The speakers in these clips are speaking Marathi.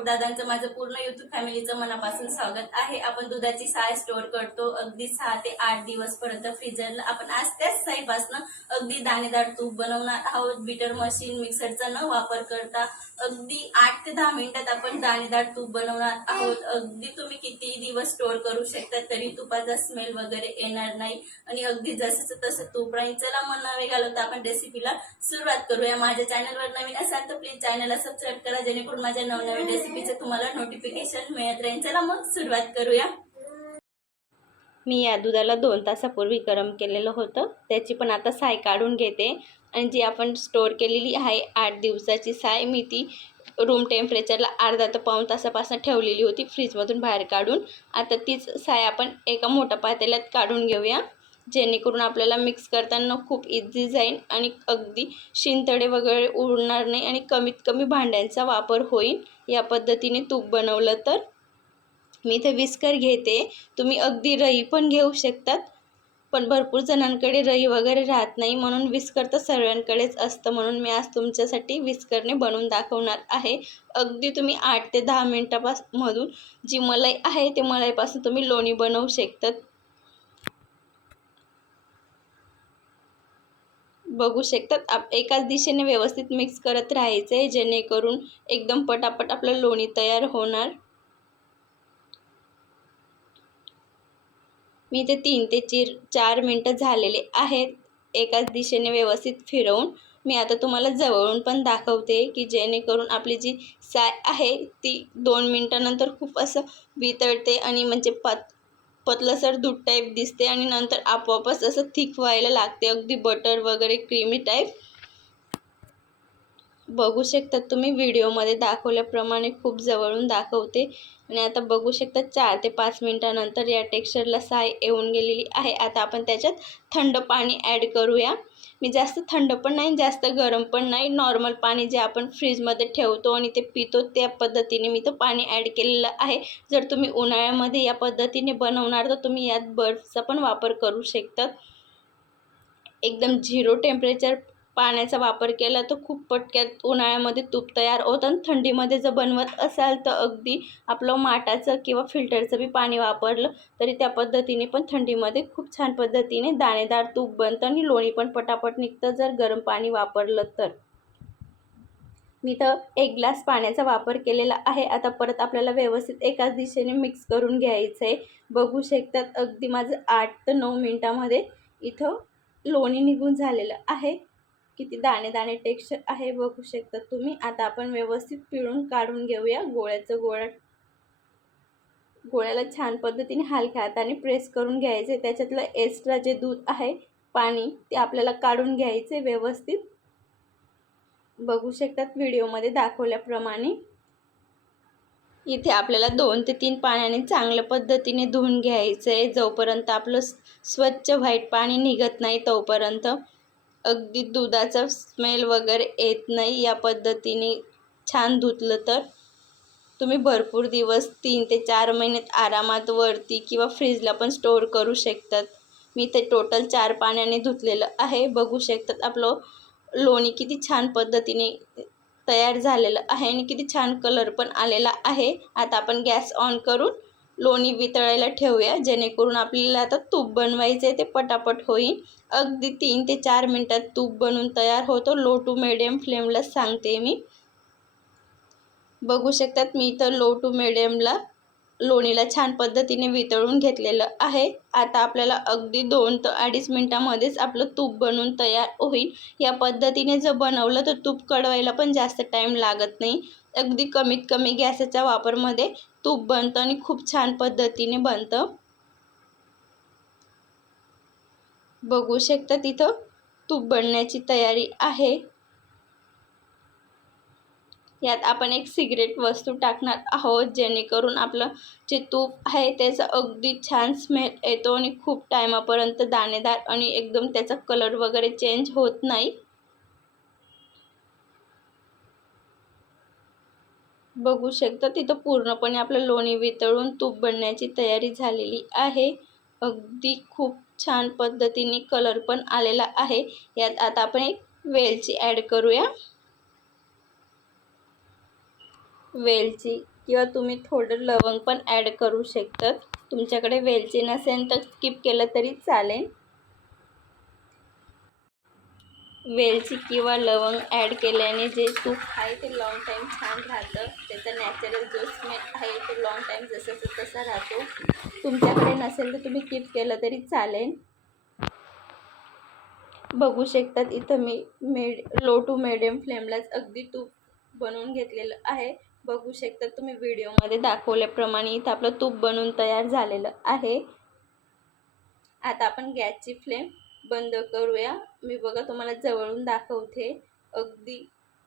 दादांचं माझं पूर्ण युट्यूब फॅमिलीचं मनापासून स्वागत आहे। आपण दुधाची साय स्टोअर करतो अगदी 6 ते 8 दिवस पर्यंत फ्रीजरला। आपण आज त्याच साईपासून अगदी दाणेदार तूप बनवणार आहोत। बीटर मशीन मिक्सरचा न वापर करता अगदी 8 ते 10 मिनिटात आपण दाणेदार तूप बनवणार आहोत। अगदी तुम्ही किती दिवस स्टोअर करू शकता तरी तुपाचा स्मेल वगैरे येणार नाही आणि अगदी जसं तसं तूप राहील। चला मग न वेळ घालवता आपण रेसिपीला सुरुवात करूया। माझ्या चॅनलवर नवीन असाल तर प्लीज चॅनलला सबस्क्राईब करा, जेणेकरून माझ्या नवनवीन रेसिपीचे तुम्हाला नोटिफिकेशन मिळत राहील। चला मग सुरुवात करूया। मी या दुधाला 2 तासापूर्वी गरम केलेलं होतं, त्याची पण आता साय काढून घेते। आणि जी आपण स्टोअर केलेली आहे 8 दिवसाची साय, मी ती रूम टेम्परेचरला अर्धा ते पाऊण तासापासून ठेवलेली होती फ्रीजमधून बाहेर काढून। आता तीच साय आपण एका मोठ्या पातेल्यात काढून घेऊया, जेणेकरून आपल्याला मिक्स करताना खूप इझी जाईल आणि अगदी शिंतडे वगैरे उडणार नाही आणि कमीत कमी भांड्यांचा वापर होईल या पद्धतीने तूप बनवलं तर। मी इथे विस्कर घेते, तुम्ही अगदी रई पण घेऊ शकतात, पण भरपूर जणांकडे रई वगैरे राहत नाही, म्हणून विस्कर तर सर्वांकडेच असतं, म्हणून मी आज तुमच्यासाठी विस्करने बनवून दाखवणार आहे। अगदी तुम्ही 8 ते 10 मिनिटांमधून जी मलाई आहे ते मलाईपासून तुम्ही लोणी बनवू शकतात। बघू शकतात एकाच दिशेने व्यवस्थित मिक्स करत राहायचं आहे, जेणेकरून एकदम पटापट आपलं लोणी तयार होणार। मी ते 3 ते 4 मिनिटं झालेले आहेत एकाच दिशेने व्यवस्थित फिरवून। मी आता तुम्हाला जवळून पण दाखवते की जेणेकरून आपली जी साय आहे ती 2 मिनिटांनंतर खूप असं वितळते आणि म्हणजे पतलसर दूध टाईप दिसते आणि नंतर आपोआपच असं थिक व्हायला लागते, अगदी बटर वगैरे क्रीमी टाईप। बघू शकता तुम्ही व्हिडिओमध्ये दाखवल्याप्रमाणे खूप जवळून दाखवते। आणि आता बघू शकता 4 ते 5 मिनिटांनंतर या टेक्स्चरला साय येऊन गेलेली आहे। आता आपण त्याच्यात थंड पाणी ॲड करूया। मी जास्त थंड पण नाही जास्त गरम पण नाही, नॉर्मल पाणी जे आपण फ्रीजमध्ये ठेवतो आणि ते पितो त्या पद्धतीने मी तर पाणी ॲड केलेलं आहे। जर तुम्ही उन्हाळ्यामध्ये या पद्धतीने बनवणार तर तुम्ही यात बर्फचा पण वापर करू शकता। एकदम 0 टेम्परेचर पाण्याचा वापर केला तर खूप पटक्यात उन्हाळ्यामध्ये तूप तयार होतं। आणि थंडीमध्ये जर बनवत असाल तर अगदी आपलं माठाचं किंवा फिल्टरचं बी पाणी वापरलं तरी त्या पद्धतीने पण थंडीमध्ये खूप छान पद्धतीने दाणेदार तूप बनतं आणि लोणी पण पटापट निघतं जर गरम पाणी वापरलं तर। मी तर 1 ग्लास पाण्याचा वापर केलेला आहे। आता परत आपल्याला व्यवस्थित एकाच दिशेने मिक्स करून घ्यायचं आहे। बघू शकतात अगदी माझं 8 ते 9 मिनिटांमध्ये इथं लोणी निघून झालेलं आहे। किती दाणे दाणे टेक्स्चर आहे बघू शकता तुम्ही। आता आपण व्यवस्थित पिळून काढून घेऊया गोळ्याला छान पद्धतीने हलक्या हाताने प्रेस करून घ्यायचे। त्याच्यातलं एक्स्ट्रा जे दूध आहे पाणी ते आपल्याला काढून घ्यायचे व्यवस्थित। बघू शकतात व्हिडिओमध्ये दाखवल्याप्रमाणे। इथे आपल्याला 2 ते 3 पाण्याने चांगल्या पद्धतीने धुवून घ्यायचं आहे, जोपर्यंत आपलं स्वच्छ व्हाईट पाणी निघत नाही तोपर्यंत। अगदी दुधाचा स्मेल वगैरे येत नाही या पद्धतीने छान धुतलं तर तुम्ही भरपूर दिवस 3 ते 4 महिन्यात आरामात वरती किंवा फ्रीजला पण स्टोअर करू शकतात। मी ते टोटल 4 पाण्याने धुतलेलं आहे। बघू शकतात आपलं लोणी किती छान पद्धतीने तयार झालेलं आहे आणि किती छान कलर पण आलेला आहे। आता आपण गॅस ऑन करून लोणी वितळायला ठेवूया, जेणेकरून आपल्याला आता तूप बनवायचे ते पटापट होईल। अगदी 3 ते 4 मिनिटात तूप बनून तयार होतो। लो टू मिडियम फ्लेमला सांगते मी। बघू शकतात मी इथं लो टू मिडियमला लोणीला छान पद्धतीने वितळून घेतलेलं आहे। आता आपल्याला अगदी 2 ते 2.5 मिनिटांमध्येच आपलं तूप बनून तयार होईल। या पद्धतीने जर बनवलं तर तूप कढवायला पण जास्त टाईम लागत नाही, अगदी कमीत कमी गॅसच्या वापरमध्ये तूप बनतं आणि खूप छान पद्धतीने बनतं। बघू शकता तिथं तूप बनण्याची तयारी आहे। यात आपण एक सिक्रेट वस्तू टाकणार आहोत, जेणेकरून आपलं जे तूप आहे त्याचा अगदी छान स्मेल येतो आणि खूप टायमापर्यंत दाणेदार आणि एकदम त्याचा कलर वगैरे चेंज होत नाही। बघू शकता तिथं पूर्णपणे आपलं लोणी वितळून तूप बनण्याची तयारी झालेली आहे। अगदी खूप छान पद्धतीने कलर पण आलेला आहे। यात आता आपण एक वेलची ॲड करूया। वेलची किंवा तुम्ही थोडं लवंग पण ॲड करू शकतात. तुमच्याकडे वेलची नसेल तर स्किप केलं तरी चालेल. वेलची किंवा लवंग ॲड केल्याने जे तूप आहे ते लॉंग टाईम छान राहतं. त्याचा नॅचरल जो स्मेल आहे तो लॉंग टाईम जसंचा तसा राहतो. तुमच्याकडे नसेल तर तुम्ही स्किप केलं तरी चालेल. बघू शकतात इथं मी लो टू मिडियम फ्लेमलाच अगदी तूप बनवून घेतलेलं आहे. बघू शकता तुम्ही व्हिडिओमध्ये दाखवल्याप्रमाणे इथं आपलं तूप बनवून तयार झालेलं आहे. आता आपण गॅसची फ्लेम बंद करूया. मी बघा तुम्हाला जवळून दाखवते. अगदी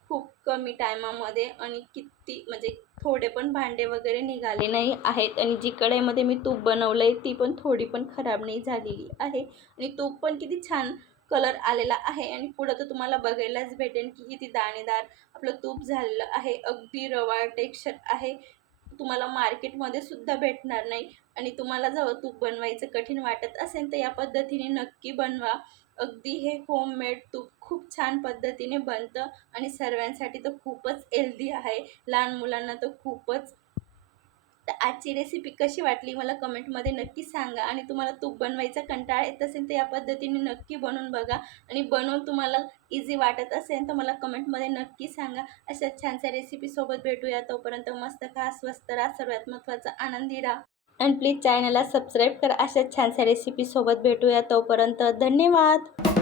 खूप कमी टायमामध्ये आणि किती म्हणजे थोडे पण भांडे वगैरे निघाले नाही आहेत आणि जी कढईमध्ये मी तूप बनवलं आहे ती पण थोडी पण खराब नाही झालेली आहे आणि तूप पण किती छान कलर आलेला आहे आणि पुढं तर तुम्हाला बघायलाच भेटेल की किती दाणेदार आपलं तूप झालेलं आहे. अगदी रवाळ टेक्स्चर आहे. तुम्हाला मार्केटमध्ये सुद्धा भेटणार नाही आणि तुम्हाला जेव्हा तूप बनवायचं कठीण वाटत असेल तर या पद्धतीने नक्की बनवा. अगदी हे होममेड तूप खूप छान पद्धतीने बनतं आणि सर्वांसाठी तर खूपच हेल्दी आहे. लहान मुलांना तर खूपच. तर आजची रेसिपी कशी वाटली मला कमेंटमध्ये नक्की सांगा आणि तुम्हाला तूप बनवायचा कंटाळा येत असेल तर या पद्धतीने नक्की बनवून बघा आणि बनवून तुम्हाला इझी वाटत असेल तर मला कमेंटमध्ये नक्की सांगा. अशा छानशा रेसिपीसोबत भेटूया. तोपर्यंत मस्त खा, स्वस्त राहा, सर्वात महत्त्वाचं आनंदी राहा आणि प्लीज चॅनलला सबस्क्राईब करा. अशा छानशा रेसिपीसोबत भेटूया. तोपर्यंत धन्यवाद.